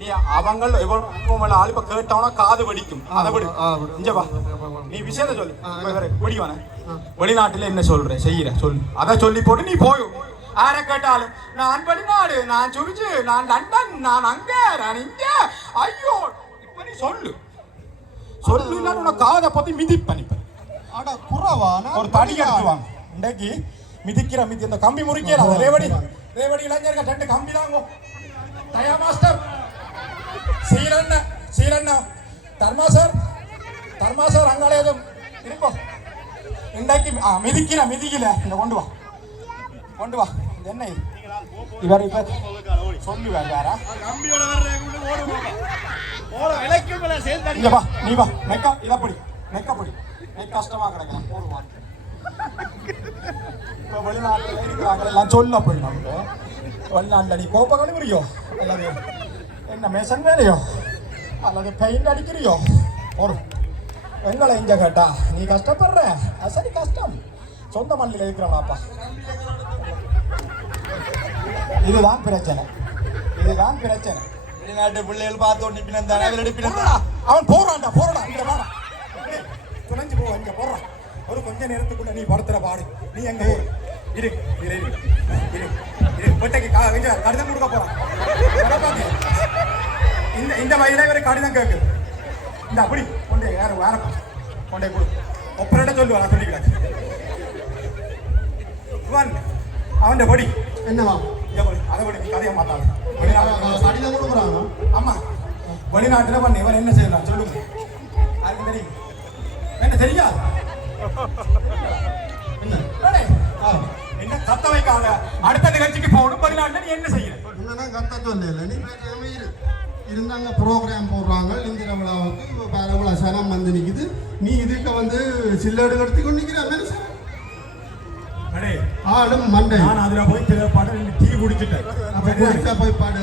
நீ அவங்க ஆளுப்ப கேட்டவனா காது வடிக்கும். அதை விடு. இங்க வா நீ விஷயத்த சொல்லு. குடிவான வெளிநாட்டுல என்ன சொல்ற செய்யற சொல்லு. அதை சொல்லி போட்டு நீ போயும். யாரை கேட்டாலும் நான் வெளிநாடு, நான் சுவிச்சு, நான் லண்டன், நான் அங்க, நான் இங்க. ஐயோ இப்ப நீ சொல்லு சொல்லு. உனக்கு காதை பத்தி மிதிப்பணிப்ப. ஒரு தடி எடுத்துவாங்க இன்றைக்கு மிதிக்கிற மிதி இந்த கம்பி முறிக்கல. ரேவடி இளைஞர்கள் 2 கம்பி தாங்க. தயா மாஸ்டர் சீரண்ணா தர்மாசர் அங்காளேதும் இருப்போம். இன்றைக்கு மிதிக்கல இந்த கொண்டு வா. இது என்ன இது? இவர் இப்ப சொல்லுவார் வேற நீ வா நெக்கா இதப்படி நெக்கப்படி கஷ்டமா கிடக்கலாம் போடுவான். இப்ப வெளிநாட்டுல இருக்கிறாங்க எல்லாம் சொல்ல போயிடும். வெளிநாட்டுல நீ கோப்ப கழுவுறியோ அல்லது என்ன மேசன் வேலையோ அல்லது பெயிண்ட் அடிக்கிறியோ ஒரு எங்களை இங்க கேட்டா நீ கஷ்டப்படுற. சரி கஷ்டம் சொந்த மண்ணில இருக்கிறவனாப்பா. இதுதான் பிரச்சனை. வெளிநாட்டு பிள்ளைகள் பார்த்து அவன் போறான்டா இங்க வாடா துணைஞ்சு போ. இங்க போடுறான். ஒரு கொஞ்ச நேரத்துக்குள்ள நீ படுத்துற பாடு. நீ எங்க இரு கடிதம் கொடுக்க போறான். இந்த வயதில இவரை கடிதம் கேட்கு. இந்த அப்படி கொண்டே வேற கொண்டே கொடு. ஒப்பரேட்ட சொல்லுவா நான் சொல்லிக்கிறேன். இவன் அவன் படி என்னவா அதை படி நீ கதையை மாத்தாது அடியில கொடுக்குறாங்க. ஆமா வெளிநாட்டுல பண்ண இவன் என்ன செய்யலாம் சொல்லுங்க யாருக்கு தெரியும் என்ன தெரியாது என்ன கத்த வைக்காத அடுத்த நிகழ்ச்சிக்கு போகணும் வெளிநாட்டுல நீ என்ன செய்யற என்னன்னா கத்த சொல்லல நீ பேசாம இரு. இருந்தாங்க ப்ரோக்ராம் போடுறாங்க இந்திர விழாவுக்கு பரவலா சனம் வந்து நிக்குது. நீ இதுக்கு வந்து சில்லடு எடுத்துக்கொண்டு நிக்கிற ஆடும் மண்டை. நான் அதுல போய் சில பாடம் டீ குடிச்சிட்டேன் போய் பாடு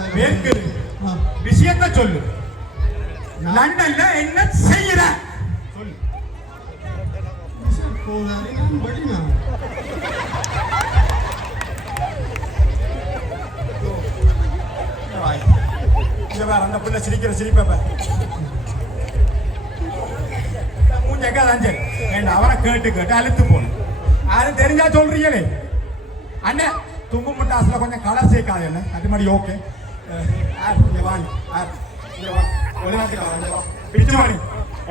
விஷயத்த சொல்லு. லண்டன்ல என்ன செய்யற சொல்லு. அந்த பிள்ளை சிரிக்கிற சிரிப்ப அவரை கேட்டு கேட்டு அழுத்து போகணும். யாரும் தெரிஞ்சா சொல்றீங்களே அண்ணன் தும்பு முட்டாசுல கொஞ்சம் கலர் சேர்க்காது என்ன அது மாதிரி ஓகே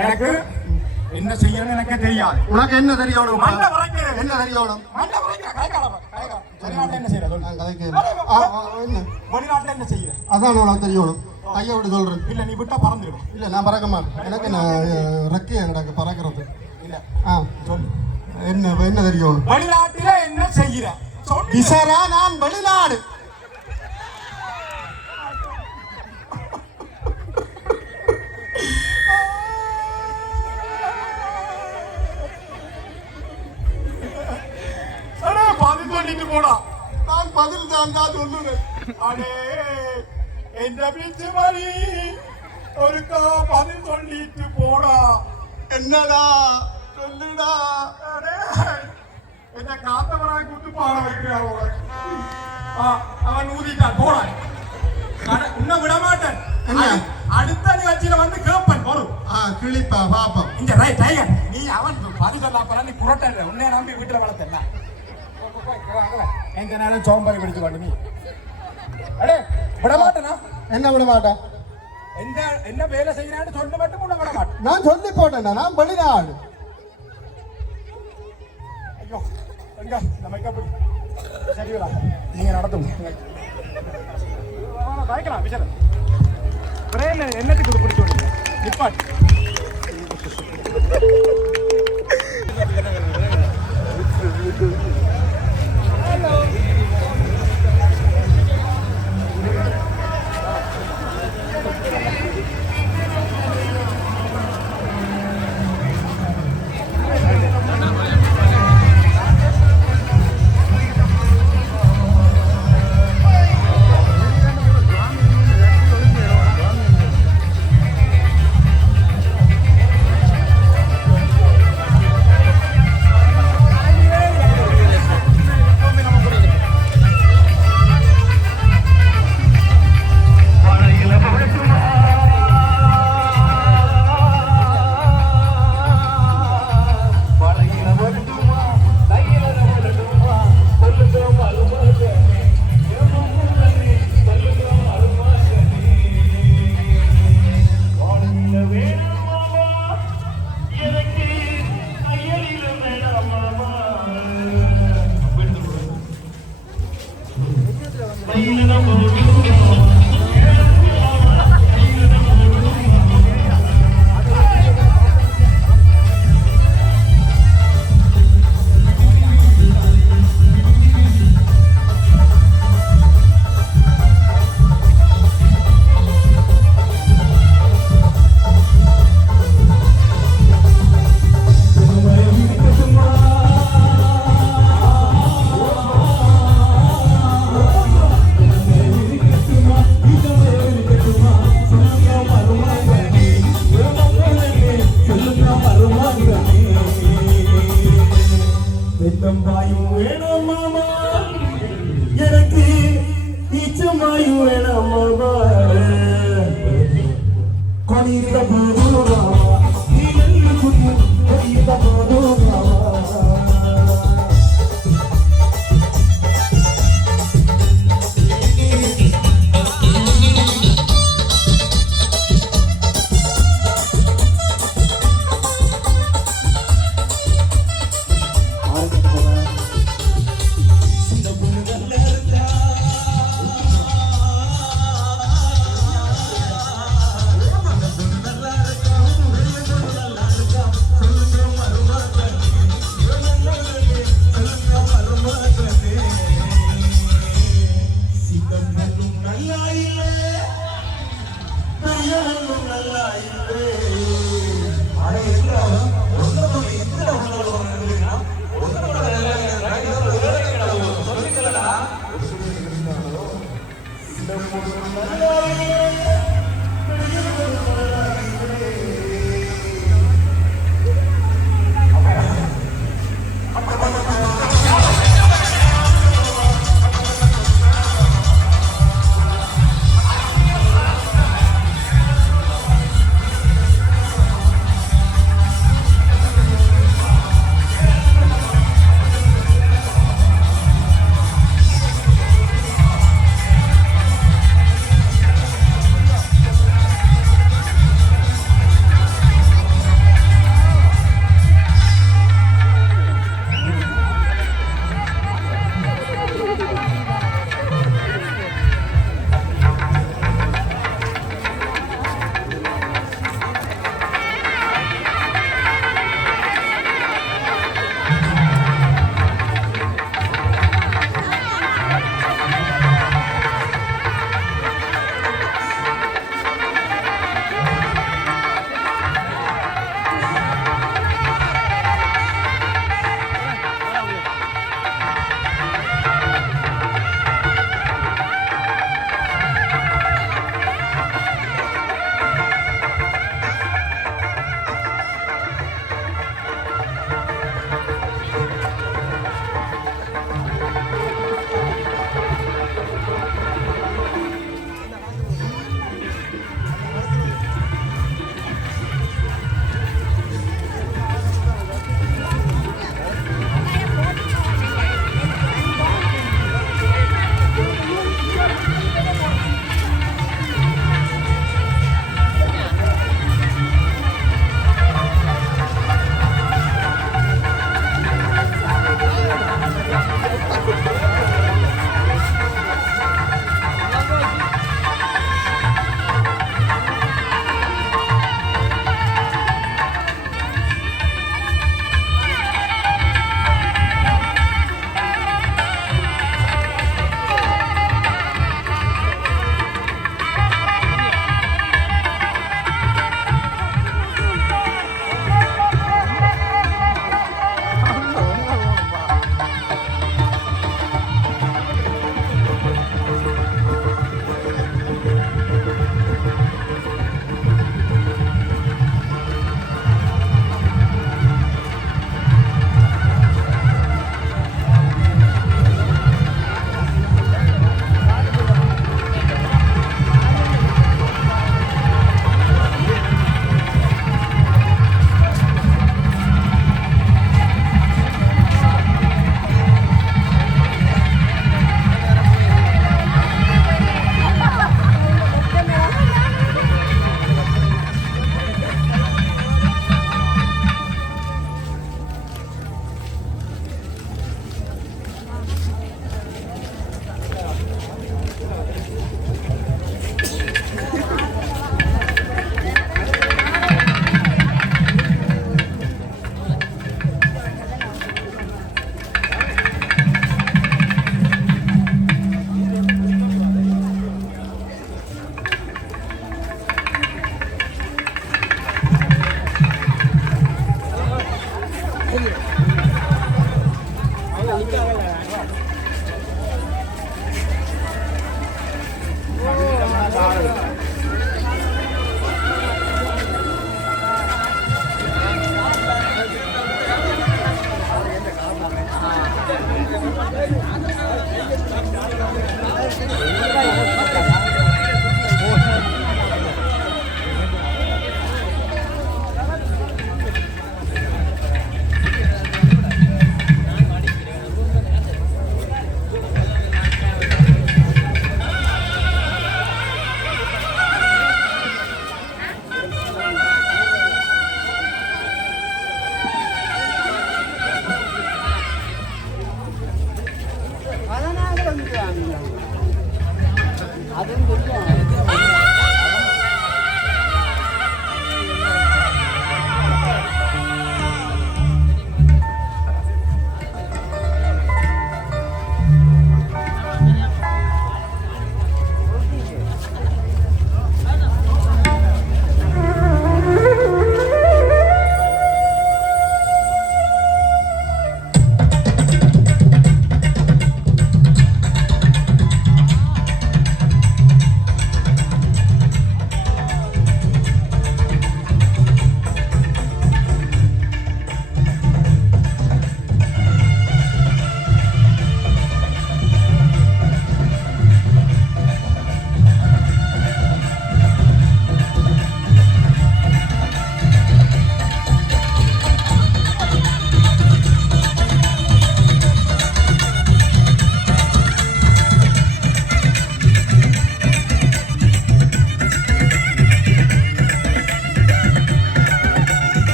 எனக்கு என்ன செய்யணும்னு எனக்கு தெரியாது. உனக்கு என்ன தெரியும்? என்ன தெரியும்? வெளிநாட்டுல என்ன செய்யற? வெளிநாட்டுல என்ன செய்யற? அதான் உனக்கு தெரியும். ஐயா விட்டு சொல்றேன். இல்ல நீ விட்டா பறந்துடும். இல்ல நான் பறக்க மாட்டேன். எனக்கு ரெக்கையா கிடக்கு பறக்கிறது. இல்ல சொல்லு என்ன என்ன தெரியும்? வெளிநாட்டுல என்ன செய்யற? விசரா நான் வெளிநாடு. பதில் சொல்லிட்டு போடா. நான் பதில் தான் சொல்லுவேன். அடே எந்த பிச்சு மணி ஒருக்கா பதில் சொல்லிட்டு போடா. என்னடா சொல்லுடா. என்ன காத்தவராய் கூட்டு பாட வைக்கிறார். அவன் ஊதிட்டான் போடா. இன்னும் விட மாட்டேன். அடுத்த நிகழ்ச்சியில வந்து கேப்பன் வரும். கிளிப்பா பாப்பா இங்க ரைட் டைகர் நீ அவன் பதில் சொல்ல போற நீ குரட்டல உன்னை நம்பி வீட்டுல வளர்த்தல எங்க நேரம் சோம்பரி பிடிச்சு கொண்டு நீ அடே விட மாட்டேனா? என்ன விட மாட்டேன்? என்ன வேலை செய்யறான்னு சொல்ல மட்டும் உன்னை விட மாட்டேன். நான் சொல்லி போட்டேன் நான் வெளிநாடு. ஐயோ இந்த மேக்கப் சரிங்களா நீங்க நடத்துங்க பாய்க்கலாம் விசாரம் பிரேம் என்னத்துக்கு பிடிச்சோம் நிப்பாட்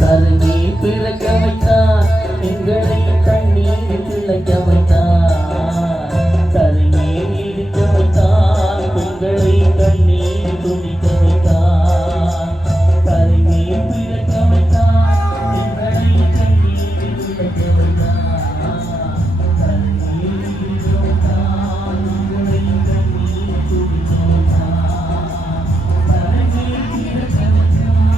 கருணை பிறக்க வைத்தான் எங்களை கண்ணீர் பிழைக்க வைத்தான் கருணை இருக்க வைத்தான் எங்களை கண்ணீர் துணிக்க வைத்தான் கருணை பிறக்க வைத்தான் எங்களை கண்ணீர் பிழைக்க வைத்தான் கருணை இருக்க வைத்தான் எங்களை கண்ணீர் துணிக்க வைத்தான் கருணை பிறக்க வைத்தான்.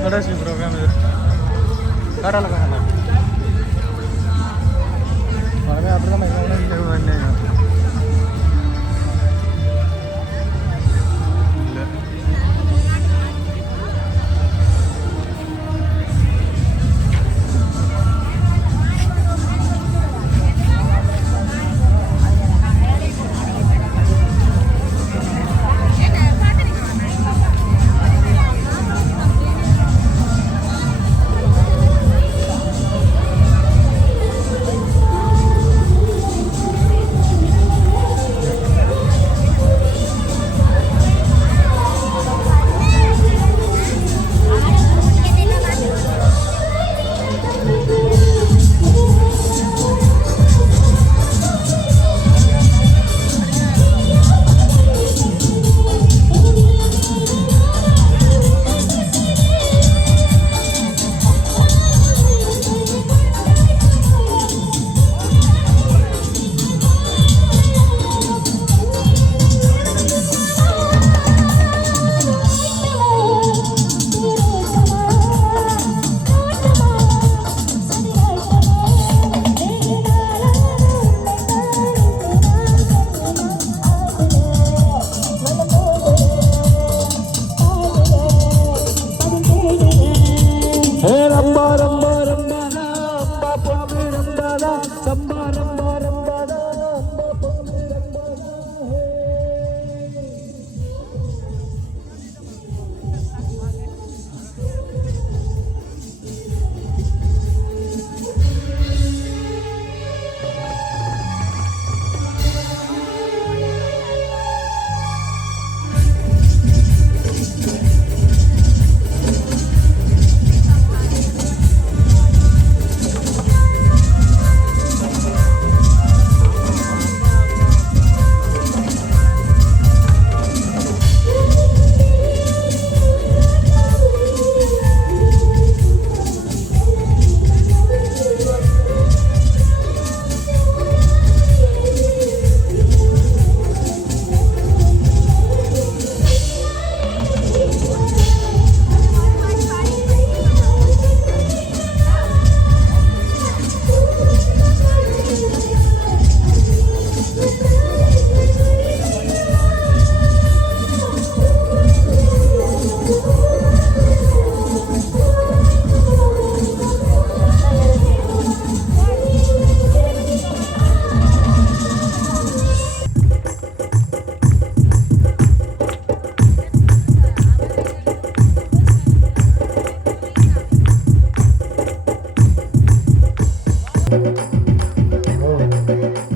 கடைசி ப்ரோக்ராம் இது காடால காணலாம் பழமே அப்படி தான் இல்லை ஓ